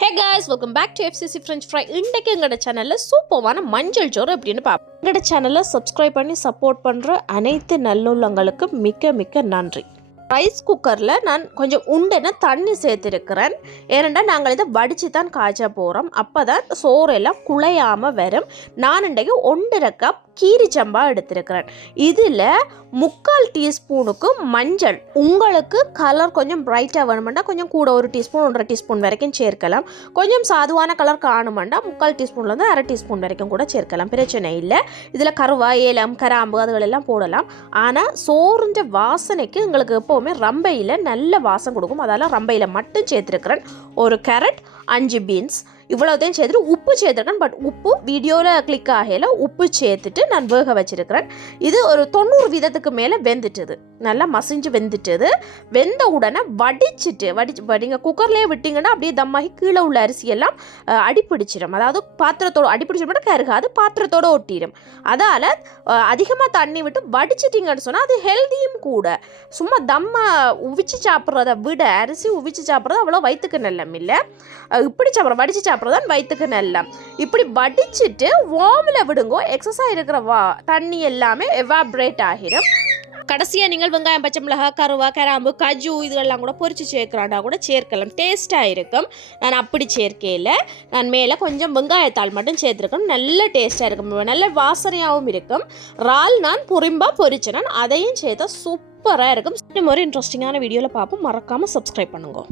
Hey guys welcome back to FCC French fry இன்றைக்கு எங்களோட சேனலில் சூப்பரான மஞ்சள் சோறு அப்படின்னு பார்ப்போம். எங்களோட சேனலை சப்ஸ்கிரைப் பண்ணி சப்போர்ட் பண்ணுற அனைத்து நல்லுள்ளங்களுக்கு மிக்க மிக்க நன்றி. ரைஸ் குக்கரில் நான் கொஞ்சம் உண்டென தண்ணி சேர்த்துருக்கிறேன். ஏனெண்டா நாங்கள் இதை வடித்து தான் காய்ச்ச போகிறோம் அப்போ தான் சோறு எல்லாம் குழையாமல் வரும். நான் இன்றைக்கு ஒன்றரை கப் கீரி சம்பா எடுத்திருக்கிறேன். இதில் முக்கால் டீஸ்பூனுக்கு மஞ்சள். உங்களுக்கு கலர் கொஞ்சம் பிரைட்டாக வேணுமெண்டா கொஞ்சம் கூட ஒரு டீஸ்பூன் ஒன்றரை டீஸ்பூன் வரைக்கும் சேர்க்கலாம். கொஞ்சம் சாதுவான கலர் காணுமெண்டா முக்கால் டீஸ்பூன்லேருந்து அரை டீஸ்பூன் வரைக்கும் கூட சேர்க்கலாம். பிரச்சனை இல்லை. இதில் கருவா ஏலம் கராம்பு அதுகளெல்லாம் போடலாம். ஆனால் சோறுஞ்ச வாசனைக்கு எங்களுக்கு எப்போவுமே ரம்பையில் நல்ல வாசம் கொடுக்கும். அதால் ரம்பையில் மட்டும் சேர்த்துருக்கிறேன். ஒரு கேரட் அஞ்சு பீன்ஸ் இவ்வளோதையும் சேர்த்துட்டு உப்பு சேர்த்துருக்கேன். பட் உப்பு வீடியோவில் கிளிக் ஆகையில் உப்பு சேர்த்துட்டு நான் வேக வச்சுருக்கிறேன். இது ஒரு தொண்ணூறு வீதத்துக்கு மேலே வெந்துட்டுது. நல்லா மசிஞ்சு வெந்துட்டுது. வெந்த உடனே வடிச்சிட்டு வடிச்சு வடிங்க குக்கர்லேயே விட்டிங்கன்னா அப்படியே தம்மாகி கீழே உள்ள அரிசியெல்லாம் அடிப்பிடிச்சிடும் அதாவது பாத்திரத்தோட அடிப்பிடிச்சிடும் கருகாது பாத்திரத்தோட ஒட்டிடும் அதால் அதிகமாக தண்ணி விட்டு வடிச்சிட்டிங்கன்னு சொன்னால் அது ஹெல்தியும் கூட. சும்மா தம்ம உவிச்சு சாப்பிட்றத விட அரிசி உவிச்சு சாப்பிட்றது அவ்வளோ வயிற்றுக்கு நல்லம் இல்லை சாப்பிட்றோம் வடித்து சாப்பிட்றோம் அப்புறம் சாப்பிட்றதான் வயிற்றுக்கு நல்லம் இப்படி வடிச்சிட்டு வார்மில் விடுங்கோ எக்ஸசைஸ் இருக்கிற வா தண்ணி எல்லாமே எவாப்ரேட் ஆகிடும். கடைசியாக நீங்கள் வெங்காயம் பச்சை மிளகாய் கருவா கராம்பு கஜு இதெல்லாம் கூட பொறிச்சு சேர்க்குறாண்டா கூட சேர்க்கலாம். டேஸ்ட்டாக இருக்கும். நான் அப்படி சேர்க்கையில் நான் மேலே கொஞ்சம் வெங்காயத்தாள் மட்டும் சேர்த்துருக்கேன் நல்ல டேஸ்ட்டாக இருக்கும். நல்ல வாசனையாகவும் இருக்கும். ரால் நான் புரிம்பாக பொரிச்சேன். அதையும் சேர்த்தா சூப்பராக இருக்கும். இன்னும் ஒரு இன்ட்ரெஸ்டிங்கான வீடியோவில் பார்ப்போம். மறக்காமல் சப்ஸ்கிரைப் பண்ணுங்க.